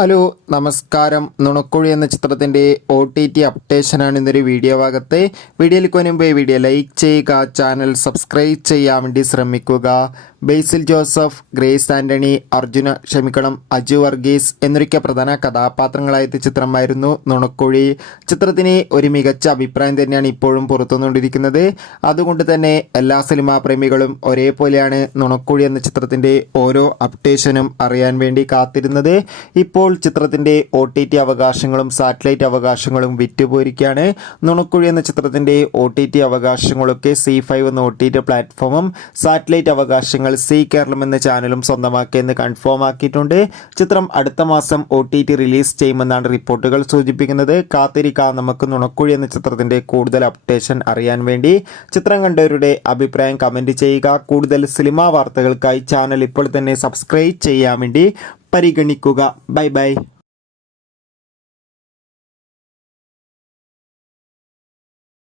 Hello നമസ്കാരം. നുണക്കുഴി എന്ന ചിത്രത്തിൻ്റെ OTT അപ്ഡേഷനാണ് ഇന്നൊരു വീഡിയോ ഭാഗത്ത്. വീഡിയോയിലേക്ക് മുൻപ് വീഡിയോ ലൈക്ക് ചെയ്യുക, ചാനൽ സബ്സ്ക്രൈബ് ചെയ്യാൻ വേണ്ടി ശ്രമിക്കുക. ബേസിൽ ജോസഫ്, ഗ്രേസ് ആൻ്റണി, അജു വർഗീസ് എന്നൊക്കെ പ്രധാന കഥാപാത്രങ്ങളായ ചിത്രമായിരുന്നു നുണക്കുഴി. ചിത്രത്തിന് ഒരു മികച്ച അഭിപ്രായം തന്നെയാണ് ഇപ്പോഴും പുറത്തുവന്നുകൊണ്ടിരിക്കുന്നത്. അതുകൊണ്ട് തന്നെ എല്ലാ സിനിമാ പ്രേമികളും ഒരേപോലെയാണ് നുണക്കുഴി എന്ന ചിത്രത്തിൻ്റെ ഓരോ അപ്ഡേഷനും അറിയാൻ വേണ്ടി കാത്തിരുന്നത്. ഇപ്പോൾ ചിത്രത്തിൻ്റെ OTT അവകാശങ്ങളും സാറ്റലൈറ്റ് അവകാശങ്ങളും വിറ്റുപോയിരിക്കുകയാണ്. നുണക്കുഴി എന്ന ചിത്രത്തിൻ്റെ OTT അവകാശങ്ങളൊക്കെ C5 എന്ന OTT പ്ലാറ്റ്ഫോമും സാറ്റലൈറ്റ് അവകാശങ്ങൾ സി കേരളം എന്ന ചാനലും സ്വന്തമാക്കിയെന്ന് കൺഫേം ആക്കിയിട്ടുണ്ട്. ചിത്രം അടുത്ത മാസം OTT റിലീസ് ചെയ്യുമെന്നാണ് റിപ്പോർട്ടുകൾ സൂചിപ്പിക്കുന്നത്. കാത്തിരിക്കാം നമുക്ക് നുണക്കുഴി എന്ന ചിത്രത്തിൻ്റെ കൂടുതൽ അപ്ഡേഷൻ അറിയാൻ വേണ്ടി. ചിത്രം കണ്ടവരുടെ അഭിപ്രായം കമൻറ്റ് ചെയ്യുക. കൂടുതൽ സിനിമാ വാർത്തകൾക്കായി ചാനൽ ഇപ്പോൾ തന്നെ സബ്സ്ക്രൈബ് ചെയ്യാൻ വേണ്ടി പരിഗണിക്കുക. Bye bye.